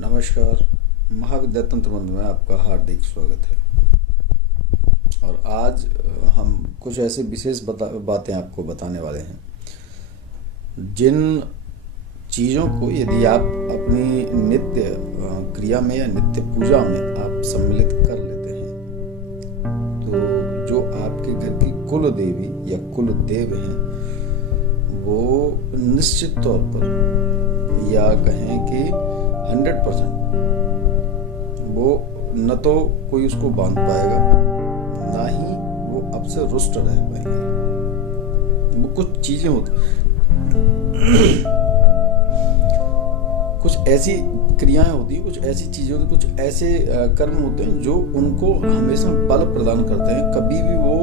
नमस्कार। महाविद्या तंत्र मंत्र में आपका हार्दिक स्वागत है। और आज हम कुछ ऐसे विशेष बातें आपको बताने वाले हैं जिन चीज़ों को यदि आप अपनी नित्य क्रिया में या नित्य पूजा में आप सम्मिलित कर लेते हैं तो जो आपके घर की कुल देवी या कुल देव हैं वो निश्चित तौर पर या कहें कि 100% वो न तो कोई उसको बांध पाएगा, ना ही वो आपसे रुष्ट रह पाएंगे। वो कुछ चीजें होती, कुछ ऐसी क्रियाएं होती हैं, कुछ ऐसी चीजें होती, कुछ ऐसे कर्म होते हैं जो उनको हमेशा बल प्रदान करते हैं, कभी भी वो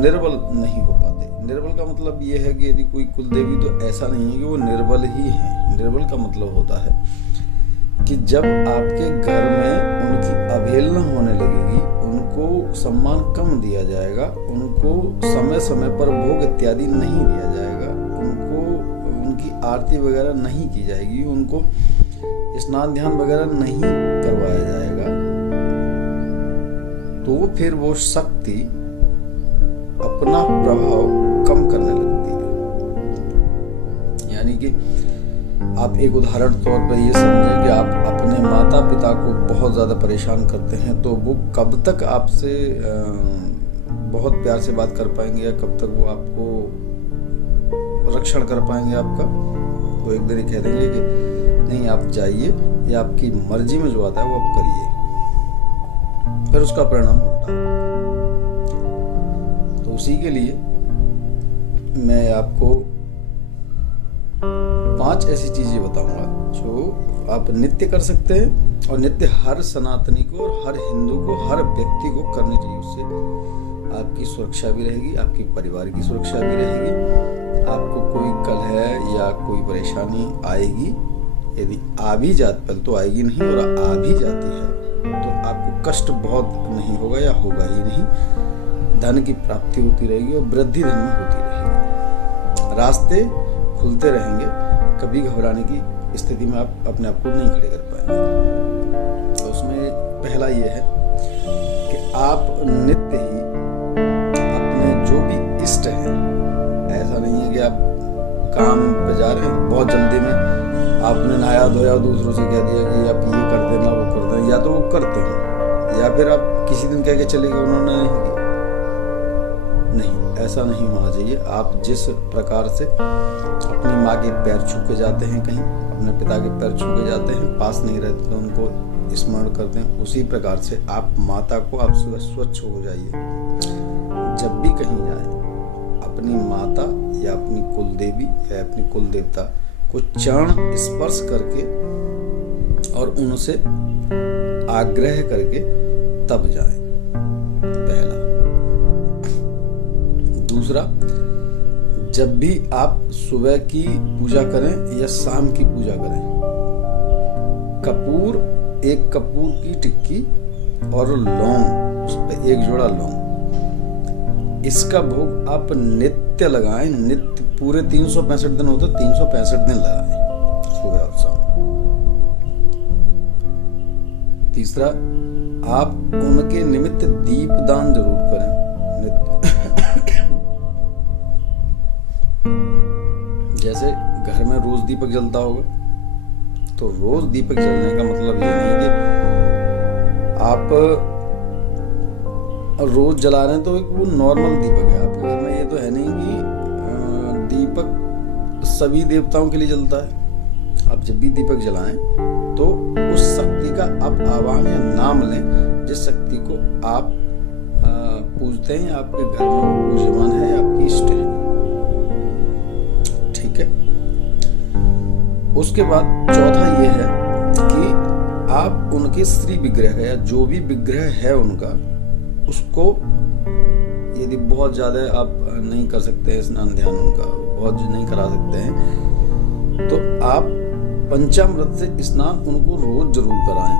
निर्बल नहीं हो पाते। निर्बल का मतलब ये है कि यदि कोई कुल देवी, तो ऐसा नहीं है कि वो निर्बल ही है। निर्बल का मतलब होता है कि जब आपके घर में उनकी अवहेलना होने लगेगी, उनको सम्मान कम दिया जाएगा, उनको समय समय पर भोग इत्यादि नहीं दिया जाएगा, उनको उनकी आरती वगैरह नहीं की जाएगी, उनको स्नान ध्यान वगैरह नहीं करवाया जाएगा, तो फिर वो शक्ति अपना प्रभाव कम करने लगती है। यानी कि आप एक उदाहरण तौर पर ये समझें कि आप अपने माता पिता को बहुत ज़्यादा परेशान करते हैं, तो वो कब तक आपसे बहुत प्यार से बात कर पाएंगे या कब तक वो आपको रक्षण कर पाएंगे आपका। वो एक दिन ही कह देंगे कि नहीं, आप जाइए, या आपकी मर्जी में जो आता है वो आप करिए, फिर उसका परिणाम उल्टा। तो उसी के लिए मैं आपको 5 ऐसी चीजें बताऊंगा जो आप नित्य कर सकते हैं, और नित्य हर सनातनी को और हर हिंदू को, हर व्यक्ति को करनी चाहिए। उससे आपकी सुरक्षा भी रहेगी, आपकी परिवार की सुरक्षा भी रहेगी। आपको कोई कलह या कोई परेशानी आएगी, यदि आ भी जाती, पहले तो आएगी नहीं, और आ भी जाती है तो आपको कष्ट बहुत नहीं होगा या होगा ही नहीं। धन की प्राप्ति होती रहेगी और वृद्धि धन में होती रहेगी। रास्ते खुलते रहेंगे, कभी घबराने की स्थिति में आप अपने आप को नहीं खड़े कर पाएंगे। तो उसमें पहला ये है कि आप नित्य ही अपने जो भी इष्ट हैं, ऐसा नहीं है कि आप काम पे जा रहे हैं, बहुत जल्दी में आपने नहाया धोया, दूसरों से कह दिया कि आप ये कर देना, वो कर देना, या तो वो करते हैं या फिर आप किसी दिन कह के चले गए, उन्होंने नहीं किया। नहीं, ऐसा नहीं होना चाहिए। आप जिस प्रकार से अपनी माँ के पैर छू के जाते हैं, कहीं अपने पिता के पैर छू के जाते हैं, पास नहीं रहते तो उनको स्मरण करते हैं, उसी प्रकार से आप माता को, आप स्वच्छ हो जाइए। जब भी कहीं जाए, अपनी माता या अपनी कुल देवी या अपनी कुल देवता को चरण स्पर्श करके और उनसे आग्रह करके तब जाएं। पहला। दूसरा, जब भी आप सुबह की पूजा करें या शाम की पूजा करें, कपूर, एक कपूर की टिक्की और लौंग, उस पर एक जोड़ा लौंग, इसका भोग आप नित्य लगाएं। नित्य पूरे 365 दिन होते, 365 दिन लगाएं, सुबह और शाम। तीसरा, आप उनके निमित्त दीपदान जरूर करें। जैसे घर में रोज दीपक जलता होगा, तो रोज दीपक जलने का मतलब ये नहीं कि आप रोज जला रहे हैं तो वो नॉर्मल दीपक है आपके घर में। ये तो है नहीं कि दीपक सभी देवताओं के लिए जलता है। आप जब भी दीपक जलाएं तो उस शक्ति का आप आह्वान या नाम लें, जिस शक्ति को आप पूजते हैं, आपके घर में पूज्यमान है या आपकी इष्ट है। ठीक है। उसके बाद चौथा ये है कि आप उनके श्री विग्रह या जो भी विग्रह है उनका, उसको यदि बहुत ज्यादा आप नहीं कर सकते हैं स्नान ध्यान, उनका बहुत नहीं करा सकते हैं, तो आप पंचामृत से स्नान उनको रोज जरूर कराएं।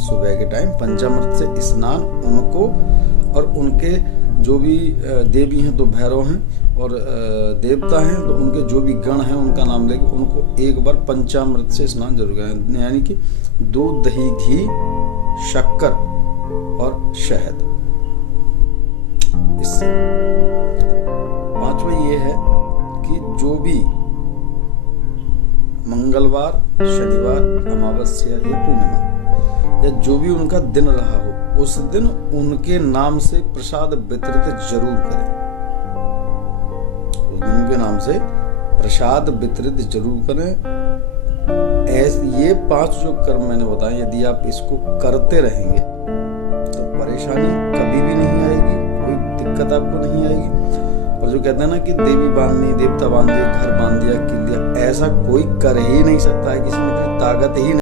सुबह के टाइम पंचामृत से स्नान उनको और उनके जो भी देवी हैं तो भैरव हैं, और देवता हैं तो उनके जो भी गण हैं उनका नाम लेके उनको एक बार पंचामृत से स्नान जरूर करें, यानी कि दूध, दही, घी, शक्कर और शहद। इससे पांचवा ये है कि जो भी मंगलवार, शनिवार, अमावस्या या पूर्णिमा या जो भी उनका दिन रहा हो, उस दिन उनके नाम से प्रसाद वितरित जरूर करें। उस दिन उनके नाम से प्रसाद वितरित जरूर करें। ये 5 जो कर्म मैंने बताए, यदि आप इसको करते रहेंगे तो परेशानी कभी भी नहीं आएगी, कोई दिक्कत आपको नहीं आएगी। और जो कहते हैं ना कि देवी बांधनी, देवता बांध दिया, घर बांध दिया, किल दिया, ऐसा कोई कर ही नहीं सकता है, किसी में इतनी ताकत ही नहीं।